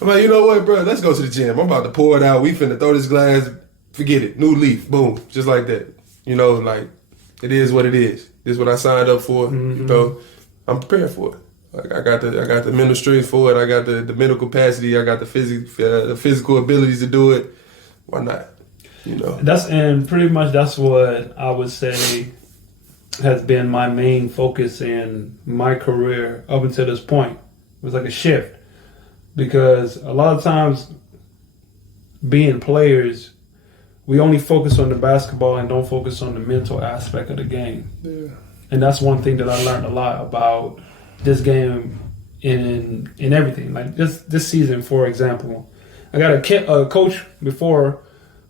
I'm like, you know what, bro? Let's go to the gym. I'm about to pour it out. We finna throw this glass. Forget it. New leaf. Boom. Just like that. You know, like, it is what it is. This is what I signed up for. So I'm prepared for it. Like, I got the mental strength for it. I got the mental capacity. I got the physical abilities to do it. Why not? You know. And pretty much that's what I would say has been my main focus in my career up until this point. It was like a shift. Because a lot of times, being players, we only focus on the basketball and don't focus on the mental aspect of the game. Yeah. And that's one thing that I learned a lot about this game in everything. Like this season, for example, I got a coach before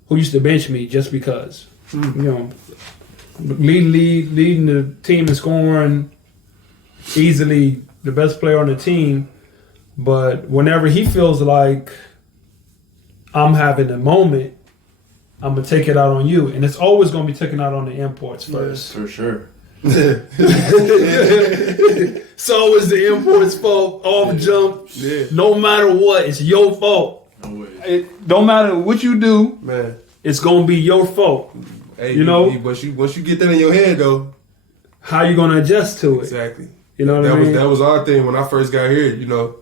who used to bench me just because, you know, leading the team in scoring, easily the best player on the team. But whenever he feels like I'm having a moment, I'm going to take it out on you. And it's always going to be taken out on the imports first. For sure. So it's the imports' fault off jump. Yeah. No matter what, it's your fault. No way. It don't matter what you do, Man. it's going to be your fault. Hey, you know? Once you get that in your head, though. How you going to adjust to it? Exactly. You know what I mean? That was our thing when I first got here, you know.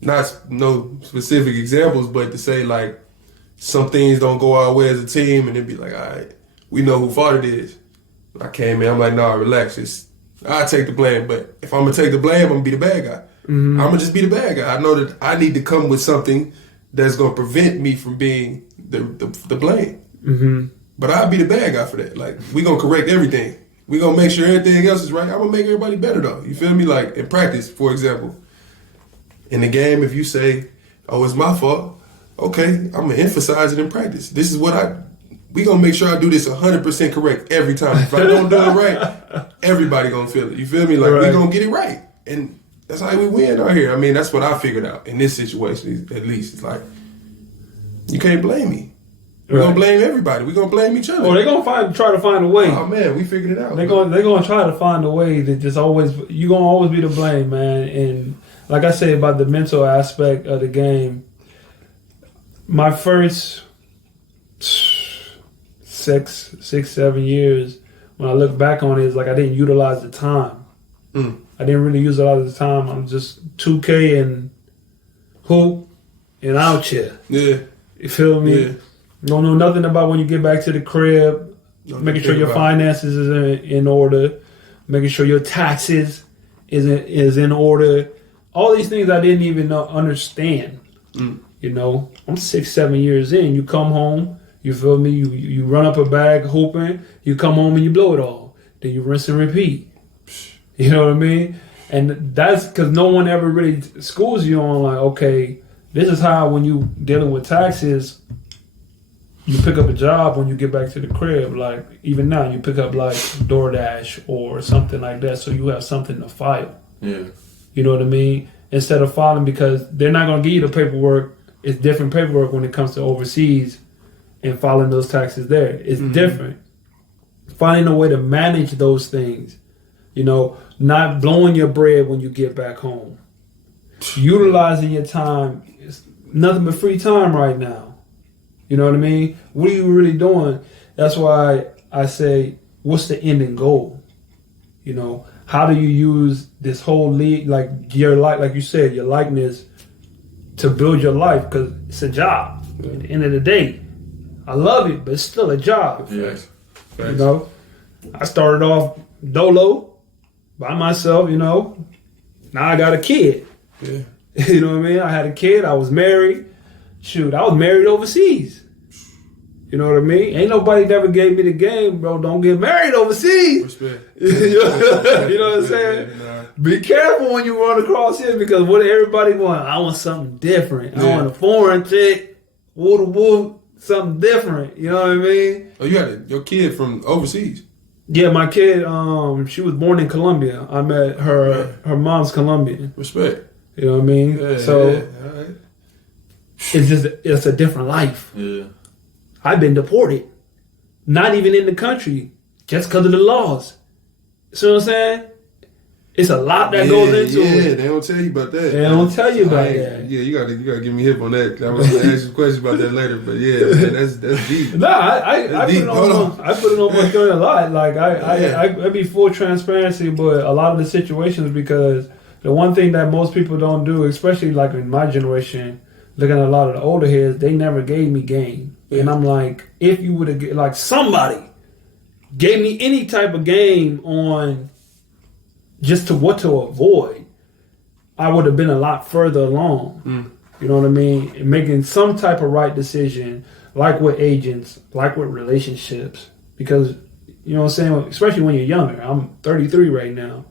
Not no specific examples, but to say like some things don't go our way as a team, and it'd be like, all right, we know who fault it is. When I came in, I'm like, nah, relax. I take the blame, but if I'm gonna take the blame, I'm gonna be the bad guy. I'm gonna just be the bad guy. I know that I need to come with something that's gonna prevent me from being the blame. But I'll be the bad guy for that. Like, we gonna correct everything. We gonna make sure everything else is right. I'm gonna make everybody better though. You feel me? Like in practice, for example. In the game, if you say, oh, it's my fault, okay, I'm going to emphasize it in practice. This is what we going to make sure I do this 100% correct every time. If I don't do it right, everybody going to feel it. You feel me? Like, we going to get it right. And that's how we win out here. I mean, that's what I figured out in this situation, at least. It's like, you can't blame me. We're going to blame everybody. We're going to blame each other. Or they're going to try to find a way. Oh, man, we figured it out. They're going to try to find a way that just always, you're going to always be to blame, man. And like I said about the mental aspect of the game, my first 6-7 years, when I look back on it, it's like I didn't utilize the time. I didn't really use a lot of the time. I'm just 2K and hoop and out here. Yeah. You feel me? Yeah. Don't know nothing about when you get back to the crib, making sure your finances is in order, making sure your taxes is in order. All these things I didn't even understand. You know, I'm 6-7 years in. You come home, you feel me? You run up a bag hooping. You come home and you blow it all. Then you rinse and repeat. You know what I mean? And that's because no one ever really schools you on like, okay, this is how when you dealing with taxes, you pick up a job when you get back to the crib. Like even now, you pick up like DoorDash or something like that, so you have something to file. Yeah. You know what I mean? Instead of filing, because they're not going to give you the paperwork. It's different paperwork when it comes to overseas and filing those taxes there. It's different. Finding a way to manage those things. You know, not blowing your bread when you get back home. Utilizing your time. It's nothing but free time right now. You know what I mean? What are you really doing? That's why I say, what's the end and goal? You know, how do you use this whole league, like your like you said, your likeness to build your life? Because it's a job. At the end of the day, I love it, but it's still a job. Yes. You know, I started off dolo by myself. You know, now I got a kid. Yeah. You know what I mean? I had a kid. I was married. Shoot, I was married overseas. You know what I mean? Ain't nobody never gave me the game, bro. Don't get married overseas. Respect. You know what I'm saying? Yeah. Be careful when you run across here, because what everybody want? I want something different. I want a foreign chick, woo, something different. You know what I mean? Oh, you had your kid from overseas? Yeah, my kid, she was born in Colombia. I met her. Her mom's Colombian. Respect. You know what I mean? Yeah, so all right. it's a different life. Yeah. I've been deported. Not even in the country. Just because of the laws. See what I'm saying? It's a lot that goes into it. it. They don't tell you about that. They don't tell you about that. Yeah, you gotta give me hip on that. I was gonna ask you a question about that later, but yeah, man, that's deep. I put it on. I put it on my story a lot. Like I be full transparency, but a lot of the situations, because the one thing that most people don't do, especially like in my generation, looking at a lot of the older heads, they never gave me game. And I'm like, if you would have, like, somebody gave me any type of game on just to what to avoid, I would have been a lot further along. You know what I mean? And making some type of right decision, like with agents, like with relationships. Because, you know what I'm saying? Especially when you're younger. I'm 33 right now.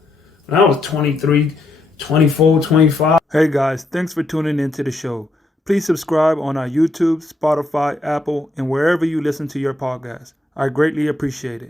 When I was 23, 24, 25. Hey guys, thanks for tuning into the show. Please subscribe on our YouTube, Spotify, Apple, and wherever you listen to your podcast. I greatly appreciate it.